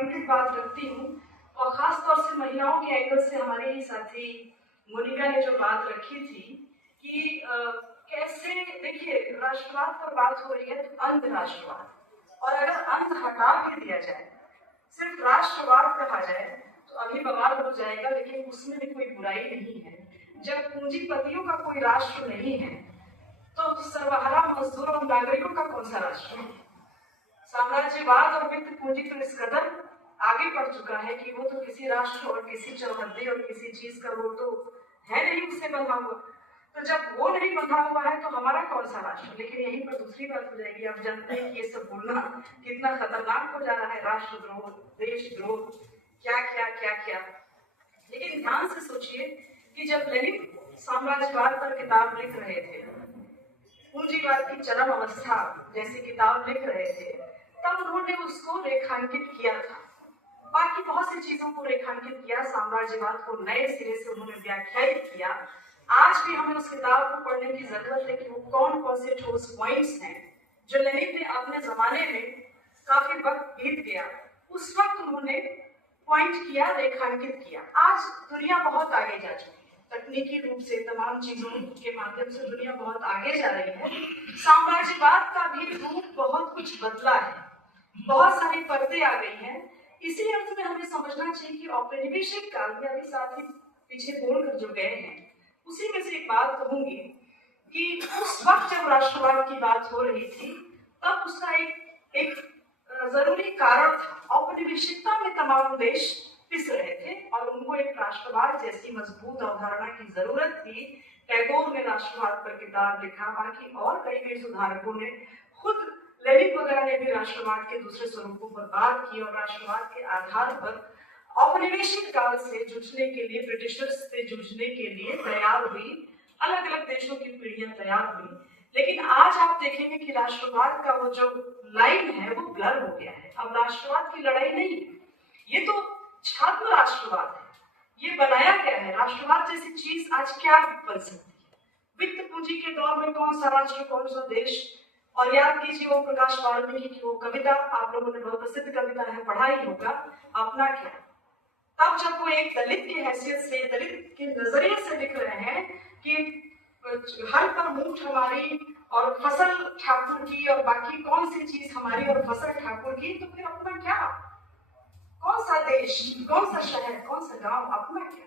Pointed बात रखती हूँ, और खास तौर से महिलाओं के एंगल से हमारे ही साथी मोनिका ने जो बात रखी थी कि कैसे, देखिए राष्ट्रवाद पर बात हो रही है तो अंध राष्ट्रवाद, और अगर अंध हटा भी दिया जाए, सिर्फ राष्ट्रवाद कहा जाए तो अभी बवाल हो जाएगा, लेकिन उसमें भी कोई बुराई नहीं है। जब पूंजीपतियों का कोई राष्ट्र नहीं है तो सर्वहारा मजदूर और नागरिकों का कौन सा राष्ट्र है? साम्राज्यवाद और वित्त पूंजी तो इस कदर आगे बढ़ चुका है कि वो तो किसी राष्ट्र और किसी चौहद्दी और किसी चीज का वो तो है नहीं उससे बंधा हुआ। तो जब वो नहीं बंधा हुआ है तो हमारा कौन सा राष्ट्र? लेकिन यहीं पर दूसरी बात हो जाएगी, आप जानते हैं कि ये सब बोलना कितना खतरनाक हो जा रहा है, राष्ट्रद्रोह, देशद्रोह, क्या क्या क्या क्या। लेकिन ध्यान से सोचिए कि जब लेनिन साम्राज्यवाद पर किताब लिख रहे थे, पूंजीवाद की चरम अवस्था जैसी किताब लिख रहे थे, तब उन्होंने उसको रेखांकित किया था। बाकी बहुत सी चीजों को रेखांकित किया, साम्राज्यवाद को नए सिरे से उन्होंने व्याख्यायित किया। आज भी हमें उस किताब को पढ़ने की जरूरत है कि वो कौन कौन से ठोस पॉइंट्स हैं जो लेनिन ने अपने जमाने में, काफी वक्त बीत गया, उस वक्त उन्होंने पॉइंट किया, रेखांकित किया। आज दुनिया बहुत आगे जा चुकी है, तकनीकी रूप से तमाम चीजों के माध्यम से दुनिया बहुत आगे जा रही है। साम्राज्यवाद का भी रूप बहुत कुछ बदला है, बहुत सारी परतें आ गई हैं। इसी अर्थ में हमें समझना चाहिए कि औपनिवेशिक काल में, अभी साथ ही पीछे बोलकर जो गए हैं, उसी में से एक बात कहूंगी कि उस वक्त जब राष्ट्रवाद की बात हो रही थी, तब उसका एक जरूरी कारण था। औपनिवेशिकता में तमाम देश पिस रहे थे और उनको एक राष्ट्रवाद जैसी मजबूत अवधारणा की जरूरत थी। टैगोर ने राष्ट्रवाद पर किताब लिखा, बाकी और कई सुधारकों ने, खुद लेनिन वगैरह ने भी राष्ट्रवाद के दूसरे स्वरूपों पर बात की, और राष्ट्रवाद के आधार पर औपनिवेशिक काल से जूझने के लिए, ब्रिटिशर्स से जूझने के लिए तैयार हुई, अलग अलग देशों की पीढ़ियां तैयार हुई। लेकिन आज आप देखेंगे कि राष्ट्रवाद का वो जो लाइन है वो ब्लर हो गया है। अब राष्ट्रवाद की लड़ाई नहीं है, ये तो छद्म राष्ट्रवाद है। ये बनाया गया है, राष्ट्रवाद जैसी चीज आज क्या बन सकती है? वित्त पूंजी के दौर में कौन सा राष्ट्र, कौन सा देश? और याद कीजिए वो प्रकाश वाल्मीकि की वो कविता, आप लोगों ने बहुत प्रसिद्ध कविता है, पढ़ा ही होगा, अपना क्या। तब जब वो एक दलित की हैसियत से, दलित के नजरिए से लिख रहे हैं कि हर पर मुठ हमारी और फसल ठाकुर की, और बाकी कौन सी चीज हमारी और फसल ठाकुर की, तो फिर अपना क्या? कौन सा देश, कौन सा शहर, कौन सा गांव, अपना क्या?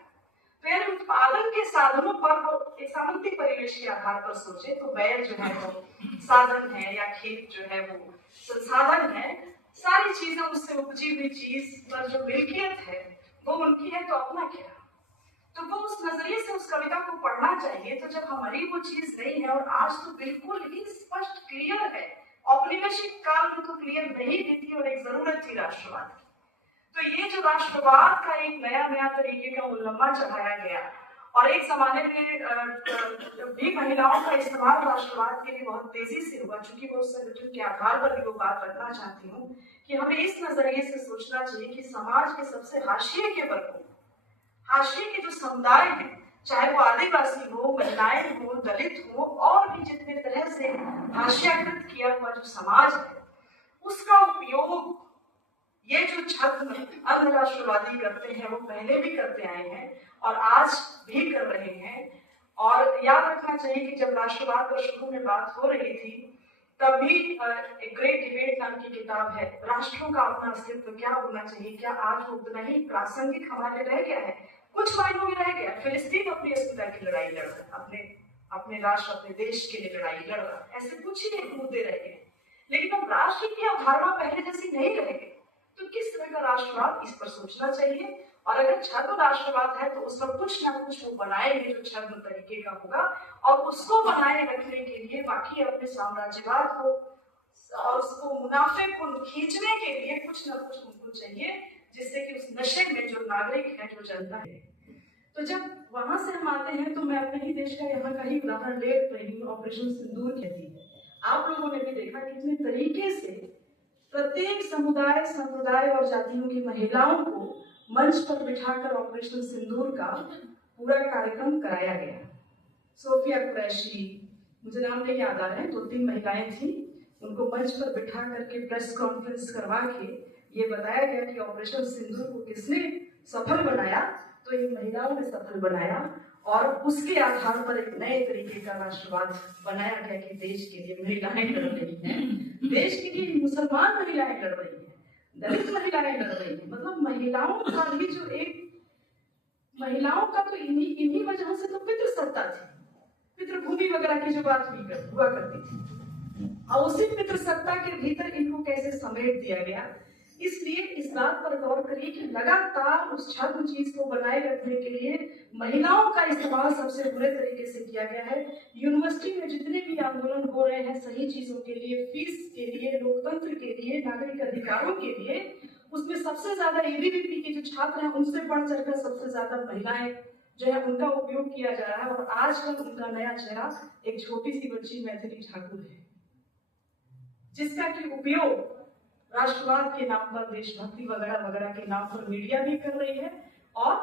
फिर उत्पादन के साधनों पर वो एक सामंती परिवेश के आधार पर सोचे तो बैल जो है वो साधन है, या खेत जो है वो संसाधन है। सारी चीजें उससे उपजी हुई चीज पर जो मिल्कियत है वो उनकी है, तो अपना क्या? तो वो उस नजरिए से उस कविता को पढ़ना चाहिए। तो जब हमारी वो चीज नहीं है, और आज तो बिल्कुल ही स्पष्ट क्लियर है, औपनिवेशिक काल में तो क्लियर नहीं भी थी और एक जरूरत थी राष्ट्रवाद की। तो ये जो राष्ट्रवाद का एक नया नया तरीके का मुलम्मा चढ़ाया गया, और एक जमाने में भी महिलाओं का इस्तेमाल राष्ट्रवाद के लिए बहुत तेजी से हुआ, चूंकि वो उस संगठन के आधार पर भी वो बात रखना चाहती हूँ कि हमें इस नजरिए से सोचना चाहिए कि समाज के सबसे हाशिए के वर्गों, हाशिए के जो समुदाय हैं, चाहे वो आदिवासी हो, महिलाएं हो, दलित हो, और भी जितने तरह से हाशियाकृत किया हुआ जो समाज है, उसका उपयोग ये जो छद्म अंधराष्ट्रवादी करते हैं वो पहले भी करते आए हैं और आज भी कर रहे हैं। और याद रखना चाहिए कि जब राष्ट्रवाद पर शुरू में बात हो रही थी, तभी एक ग्रेट डिबेट नाम की किताब है, राष्ट्रों का अपना अस्तित्व क्या होना चाहिए, क्या आज वो उतना ही प्रासंगिक हमारे रह गया है? कुछ मायनों में रह गया। फिलिस्तीन अपनी अस्मिता की लड़ाई लड़ रहा, अपने राष्ट्र, अपने देश के लिए लड़ाई लड़ रहा, ऐसे कुछ ही मुद्दे रह गए। लेकिन अब राष्ट्र की अवधारणा पहले जैसी नहीं रह गई, तो किस तरह का राष्ट्रवाद, इस पर सोचना चाहिए। और अगर छद्म राष्ट्रवाद है तो उस पर कुछ ना कुछ वो बनाएंगे जो छद्म तरीके का होगा, और उसको बनाए रखने के लिए बाकी अपने साम्राज्यवाद को और उसको मुनाफे को खींचने के लिए कुछ ना कुछ उनको चाहिए, जिससे कि उस नशे में जो नागरिक है, जो जनता है। तो जब वहां से हम आते हैं तो मैं अपने ही देश का यहाँ का ही उदाहरण ले रही हूँ, ऑपरेशन सिंदूर कहती है। आप लोगों ने भी देखा कितने तरीके से प्रत्येक समुदाय, संप्रदाय और जातियों की महिलाओं को मंच पर बिठाकर ऑपरेशन सिंदूर का पूरा कार्यक्रम कराया गया। सोफिया कुरैशी, मुझे नाम नहीं याद आ रहे हैं, 2-3 महिलाएं थी, उनको मंच पर बिठा करके प्रेस कॉन्फ्रेंस करवा के ये बताया गया कि ऑपरेशन सिंदूर को किसने सफल बनाया, तो ये महिलाओं ने सफल बनाया। और उसके आधार पर एक नए तरीके का राष्ट्रवाद बनाया गया कि देश के लिए महिलाएं लड़ रही हैं, देश के लिए मुसलमान महिलाएं लड़ रही हैं, दलित महिलाएं लड़ रही हैं। मतलब महिलाओं का भी जो एक, महिलाओं का तो इन्हीं वजह से तो पितृसत्ता थी, पितृभूमि वगैरह की जो बात हुआ करती थी, और उसी पितृसत्ता के भीतर इनको कैसे समेट दिया गया। इसलिए इस बात पर गौर करिए कि लगातार उस छद्म चीज को बनाए रखने के लिए महिलाओं का इस्तेमाल सबसे बुरे तरीके से किया गया है। यूनिवर्सिटी में जितने भी आंदोलन हो रहे हैं सही चीजों के लिए, फीस के लिए, लोकतंत्र के लिए, नागरिक अधिकारों के लिए, उसमें सबसे ज्यादा एबीवीपी के जो छात्र हैं उनसे बढ़ चढ़कर सबसे ज्यादा महिलाएं जो है उनका उपयोग किया जा रहा है। और आजकल उनका नया चेहरा एक छोटी सी बच्ची मैथिली ठाकुर है, जिसका की उपयोग राष्ट्रवाद के नाम पर, देशभक्ति वगैरह वगैरह के नाम पर मीडिया भी कर रही है, और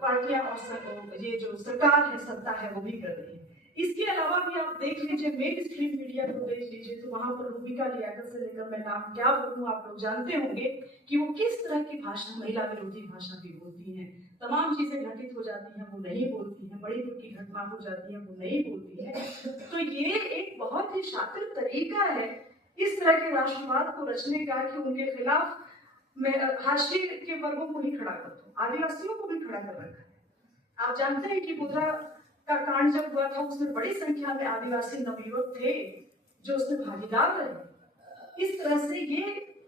पार्टियां और ये जो सरकार है, सत्ता है, वो भी कर रही है। इसके अलावा भी आप देख लीजिए, मेन स्ट्रीम मीडिया को देख लीजिए, तो वहां पर रूबिका लियाकत से लेकर मैं नाम क्या बोलूं, आप लोग जानते होंगे कि वो किस तरह की भाषा, महिला विरोधी भाषा भी बोलती हैं। तमाम चीजें घटित हो जाती हैं वो नहीं बोलती हैं, बड़ी दूर की घटना हो जाती है वो नहीं बोलती है। तो ये एक बहुत ही शातिर तरीका है इस तरह के राष्ट्रवाद को रचने का कि उनके खिलाफ हाशिए के वर्गों को ही खड़ा कर दो, आदिवासियों को भी खड़ा कर रखा है। आप जानते हैं कि बुधरा का कांड जब हुआ था उसमें बड़ी संख्या में आदिवासी नवयुवक थे जो उसमें भागीदार रहे। इस तरह से ये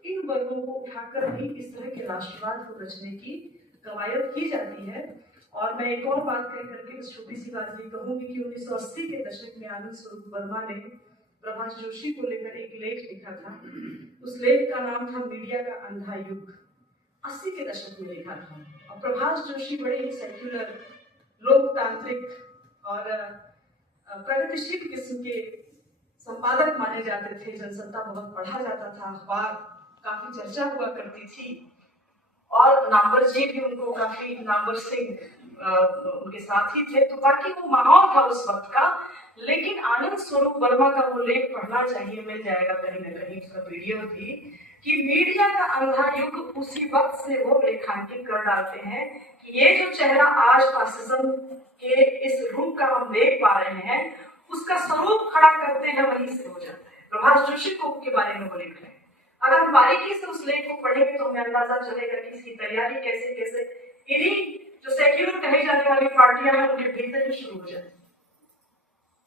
इन वर्गों को उठाकर भी इस तरह के राष्ट्रवाद को रचने की कवायद की जाती है। और मैं एक और बात कह करके इस छोटी सी बात ये कहूंगी कि 1980 के दशक में आनंद स्वरूप वर्मा ने प्रभाष जोशी को लेकर एक लेख लिखा था। उस लेख का नाम था मीडिया का अंधा युग। 80 के दशक में लिखा था, और प्रभाष जोशी बड़े ही सेक्युलर, लोकतांत्रिक और प्रगतिशील किस्म के संपादक माने जाते थे। जनसत्ता बहुत पढ़ा जाता था, अखबार काफी चर्चा हुआ करती थी, और नामवर जी भी उनको काफी, नामवर सिंह उनके साथ ही थे। तो बाकी वो माहौल था उस वक्त का। लेकिन आनंद स्वरूप वर्मा का वो लेख पढ़ना चाहिए, मिल जाएगा कहीं ना कहीं, उसका वीडियो भी, कि मीडिया का अंधा युग उसी वक्त से वो रेखांकित कर डालते हैं कि ये जो चेहरा आज फासिज्म के इस रूप का हम देख पा रहे हैं, उसका स्वरूप खड़ा करते हैं वहीं से हो जाता है। प्रभाष जोशी को के बारे में वो लिख रहे हैं। अगर हम बारीकी से उस लेख को पढ़ेंगे तो हमें अंदाजा चलेगा कि इसकी तैयारी कैसे कैसे इन्हीं जो सेक्युलर कही जाने वाली पार्टियां हैं उनके भीतर ही शुरू हो जाती है।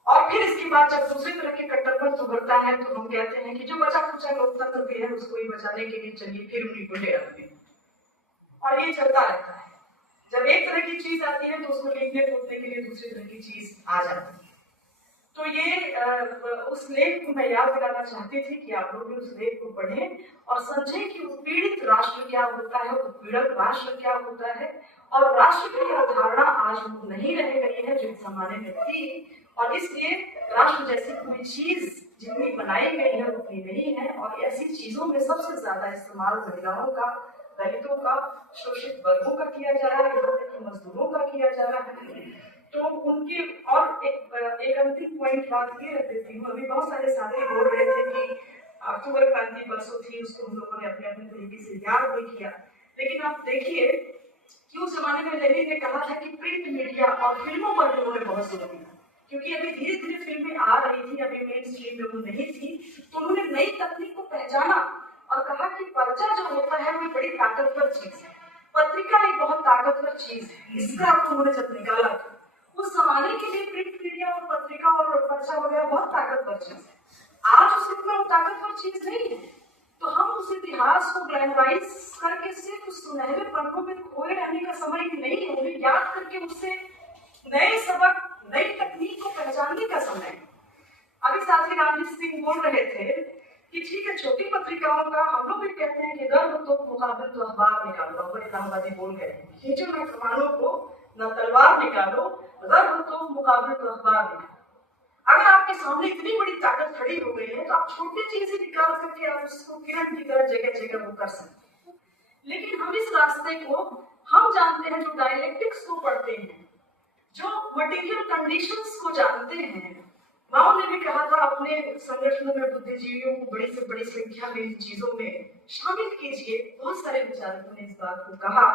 और फिर इसके बाद जब दूसरी तरह के कट्टरपंथ उभरता है तो हम कहते हैं कि जो बचा खुचा लोकतंत्र भी है उसको ही बचाने के लिए चलिए फिर उन्हीं को ले आते हैं, और ये चलता रहता है। जब एक तरह की चीज आती है तो उसको लिखने पोतने के लिए दूसरी तरह की चीज आ जाती है। तो ये उस लेख को मैं याद दिलाना चाहती थी कि आप लोग भी उस लेख को पढ़ें और समझें कि उत्पीड़ित राष्ट्र क्या होता है, उत्पीड़क राष्ट्र क्या होता है, और राष्ट्र की अवधारणा आज नहीं रह गई है जो जमाने में थी। और इसलिए राष्ट्र जैसी कोई चीज जितनी बनाई गई है उतनी नहीं है, और ऐसी चीजों में सबसे ज्यादा इस्तेमाल महिलाओं का, दलितों का, शोषित वर्गों का किया जा रहा है, यहाँ तक कि मजदूरों का किया जा रहा है। तो उनकी और एक अंतिम पॉइंट बात ये रख देती हूँ। अभी बहुत सारे साथी बोल रहे थे कि अक्टूबर क्रांति परसों थी, उसको हम लोगों ने अपने अपने तरीके से याद भी किया। लेकिन आप देखिए कि उस जमाने में लेनिन ने कहा था कि प्रिंट मीडिया और फिल्मों पर भी उन्होंने बहुत जोर दिया, क्योंकि अभी धीरे धीरे फिल्में आ रही थी, अभी मेन स्ट्रीम में वो नहीं थी। तो उन्होंने नई तकनीक को पहचाना और कहा कि पर्चा जो होता है वो बड़ी ताकतवर चीज है, पत्रिका एक बहुत ताकतवर चीज है। इसका आपको उन्होंने जब निकाला था, उस जमाने के लिए प्रिंट मीडिया और पत्रिका और पर्चा वगैरह बहुत ताकतवर चीज है। आज उससे कोई ताकतवर चीज नहीं है। तो हम उस इतिहास को ग्लैमराइज करके सिर्फ उस सुनहरे पन्नों में खोए रहने का समय नहीं है, उन्हें याद करके उससे नए सबक, नई तकनीक को पहचानने का समय। अभी साथी रामजीत सिंह बोल रहे थे कि ठीक है छोटी पत्रिकाओं का हम लोग भी कहते हैं कि गर्व तो मुकाबले तो अखबार निकालो, बड़े इलाहाबादी बोल गए, खींचो ना कमानों को न तलवार निकालो, गर्व तो मुकाबले तो अखबार निकालो। अगर आपके सामने इतनी बड़ी ताकत खड़ी हो गई है तो आप छोटी चीजें निकाल करके आप उसको किरण की तरह जगह जगह वो कर सकते हैं। लेकिन हम इस रास्ते को हम जानते हैं, जो डायलेक्टिक्स को पढ़ते हैं, जो मटेरियल कंडीशंस को जानते हैं, माओ ने भी कहा था अपने संगठनों में बुद्धिजीवियों को बड़ी से बड़ी संख्या में इन चीजों में शामिल कीजिए। बहुत सारे विचारकों ने इस बात को कहा।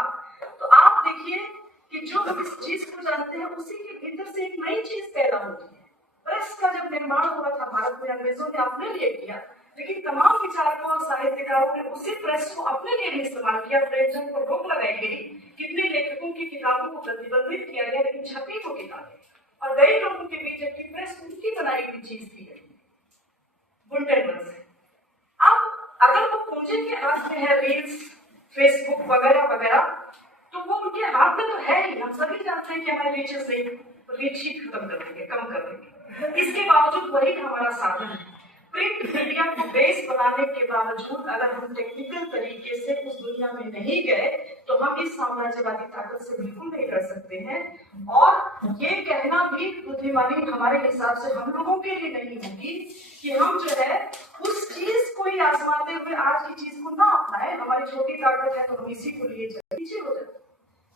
तो आप देखिए कि जो हम इस चीज को जानते हैं उसी के भीतर से एक नई चीज पैदा होती है। प्रेस का जब निर्माण हुआ था भारत में, अंग्रेजों ने अपने लिए किया, लेकिन तमाम विचारकों और साहित्यकारों ने उसी प्रेस को अपने लिए भी इस्तेमाल किया। प्रेमचंद को रोक लगाई गई, कितने लेखकों की किताबों को प्रतिबंधित किया गया, लेकिन छपी को किताबें और कई लोगों के बीच जबकि प्रेस उनकी बनाई हुई चीज थी बुलेटिन से। अब अगर वो पूंजी के हाथ में है, रील्स, फेसबुक वगैरह वगैरह, तो वो उनके हाथ में तो है ही। हम सभी जानते हैं कि हमारे रीचेस रीच ही खत्म कर देंगे, कम कर देंगे। इसके बावजूद वही हमारा साधन है। प्रिंट मीडिया को बेस बनाने के बावजूद अगर हम टेक्निकल तरीके से उस दुनिया में नहीं गए तो हम इस साम्राज्यवादी ताकत से बिल्कुल नहीं कर सकते हैं। और ये कहना भी बुद्धिमानी हमारे हिसाब से हम लोगों के लिए नहीं होगी कि हम जो है उस चीज को ही आजमाते हुए आज की चीज को ना अपनाए। हमारी छोटी ताकत है तो हम इसी को लिए पीछे हो जाते।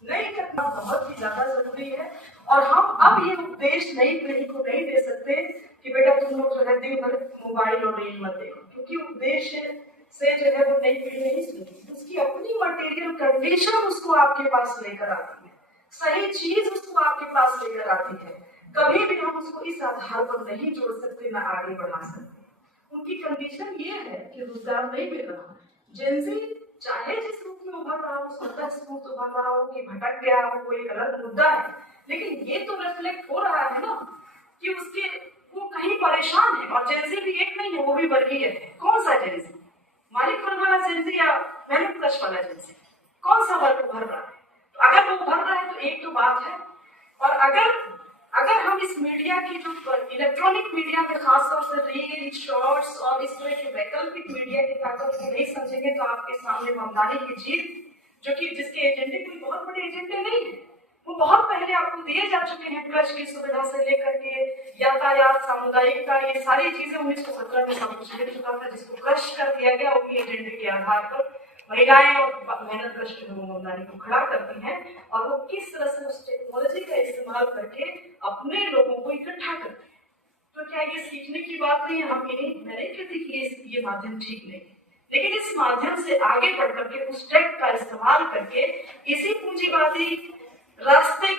नई करना बहुत ही ज्यादा जरूरी है। और हम अब ये उपदेश नई पीढ़ी को नहीं दे सकते कि बेटा तुम लोग जो है दिन भर मोबाइल और रील मत देखो, क्योंकि उपदेश से जो है वो नई पीढ़ी नहीं सुनती। उसकी अपनी मटेरियल कंडीशन उसको आपके पास लेकर आती है, सही चीज उसको आपके पास लेकर आती है। कभी भी हम उसको इस आधार पर नहीं जोड़ सकते, ना आगे बढ़ा सकते। उनकी कंडीशन ये है कि रोजगार नहीं मिल रहा। जेंजी चाहे जिस रूप में उभर रहा हो, स्वतःस्फूर्त उभर रहा हो कि भटक गया हो, कोई गलत मुद्दा है, लेकिन ये तो रिफ्लेक्ट हो रहा है ना कि उसके वो कहीं परेशान है। और जेंजी भी एक नहीं है, वो भी वर्गीय है। कौन सा जेंजी? मालिक वर्ग वाला जेंजी या मेहनत कश वाला जेंजी? कौन सा वर्ग उभर रहा है? तो अगर वो उभर रहा है तो एक तो बात है। और अगर हम इस मीडिया की जो इलेक्ट्रॉनिक मीडिया में खासतौर से रील, शॉर्ट्स और इस तरह के वैकल्पिक मीडिया की ताकत को नहीं समझेंगे तो आपके सामने ममदानी की जीत, जो कि जिसके एजेंडे कोई बहुत बड़े एजेंडे नहीं है, वो बहुत पहले आपको दिए जा चुके हैं। प्लस की सुविधा से लेकर के यातायात, सामुदायिकता, ये सारी चीजें 1917 में सब कुछ मिल चुका था, जिसको क्रश कर दिया गया उनके एजेंडे के आधार पर। महिलाएं और मेहनत कश ईमानदारी को खड़ा करती हैं और वो किस तरह से उस टेक्नोलॉजी का इस्तेमाल करके अपने लोगों को इकट्ठा करते हैं। तो क्या ये सीखने की बात नहीं है? हम मैंने कहती कि ये माध्यम ठीक नहीं, लेकिन इस माध्यम से आगे बढ़ करके उस टेक का इस्तेमाल करके इसी पूंजीवादी रास्ते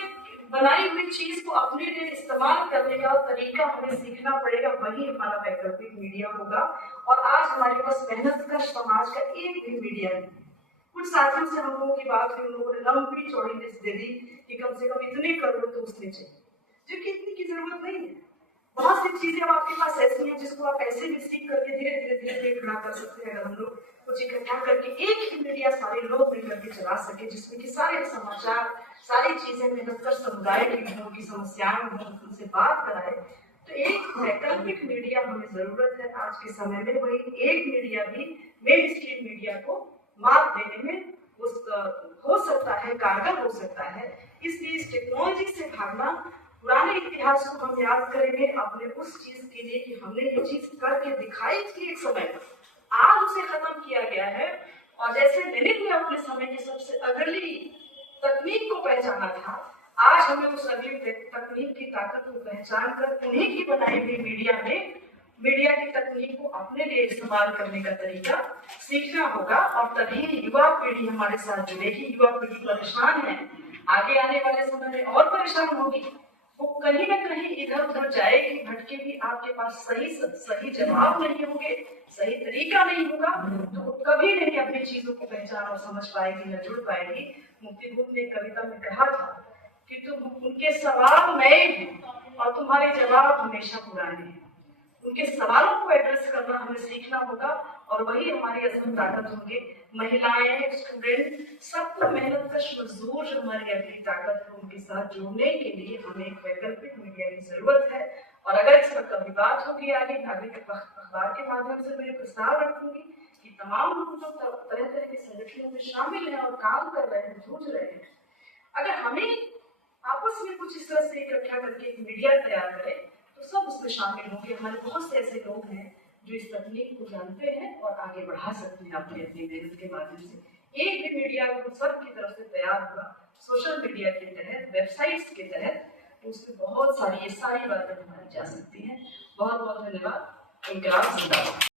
बनाई हुई चीज को अपने लिए इस्तेमाल करने का तरीका हमें सीखना पड़ेगा। वही हमारा वैकल्पिक मीडिया होगा। और आज हमारे पास मेहनत का समाज का एक भी मीडिया नहीं। कुछ साथियों से हम लोगों की बात हुई, उन लोगों ने लंबी चौड़ी लिस्ट दे दी कि कम से कम इतने करोड़ तो उसने चाहिए, जो कि इतनी की जरूरत नहीं है। बहुत सी चीजें अब आपके पास ऐसी हैं जिसको आप ऐसे भी सीख करके धीरे धीरे धीरे धीरे खड़ा कर सकते हैं। अगर हम लोग कुछ इकट्ठा करके एक ही मीडिया सारे लोग मिलकर के चला सके, जिसमें कि सारे समाचार, सारी चीजें मेहनत कर समुदाय की लोगों की समस्याएं उनसे बात कराए, तो एक वैकल्पिक मीडिया हमें जरूरत है आज के समय में। वही एक मीडिया भी मेन स्ट्रीम मीडिया को मात देने में हो सकता है, कारगर हो सकता है। इसलिए इस टेक्नोलॉजी से भागना, पुराने इतिहास को हम याद करेंगे अपने उस चीज के लिए कि हमने ये चीज करके दिखाई थी एक समय पर, आज उसे खत्म किया गया है। और जैसे मैंने भी अपने समय की सबसे अगली तकनीक को पहचाना था, आज हमें उस अगली तकनीक की ताकत को पहचान कर उन्हीं की बनाई हुई मीडिया की तकनीक को अपने लिए इस्तेमाल करने का तरीका सीखना होगा। और तभी युवा पीढ़ी हमारे साथ जुड़ेगी। युवा पीढ़ी परेशान है, आगे आने वाले समय में और परेशान होगी। वो कहीं ना कहीं इधर उधर जाएगी, भटकेगी। आपके पास सही जवाब नहीं होंगे, सही तरीका नहीं होगा, तो वो कभी नहीं अपनी चीजों को पहचान और समझ पाएगी, न जुड़ पाएगी। मुक्ति बुद्ध ने कविता में कहा था कि तुम उनके सवाल नए हैं और तुम्हारे जवाब हमेशा पुराने हैं। उनके सवालों को एड्रेस करना हमें सीखना होगा और वही हमारी असल ताकत होंगे। महिलाएं, स्टूडेंट, सबको मेहनतकश मजदूर जो हमारी अगली ताकत है, उनके साथ जुड़ने के लिए हमें एक वैकल्पिक मीडिया की जरूरत है। और अगर इस पर कभी बात होगी आगे, नागरिक अखबार के माध्यम से मैं प्रस्ताव रखूंगी कि तमाम लोग जो तरह तरह के संगठनों में शामिल हैं और काम कर रहे हैं, जूझ रहे हैं, अगर हमें आपस में कुछ इस तरह से इकट्ठा करके एक मीडिया तैयार करें तो सब उसमें शामिल होंगे। हमारे बहुत से ऐसे लोग हैं जो इस तकनीक को जानते हैं और आगे बढ़ा सकते हैं अपनी अपनी मेहनत के माध्यम से। एक भी मीडिया ग्रुप सबकी तरफ से तैयार हुआ सोशल मीडिया के तहत, वेबसाइट्स के तहत, तो उसमें बहुत सारी ये सारी बातें हमारी जा सकती हैं। बहुत बहुत धन्यवाद। इनकलाब जिंदाबाद।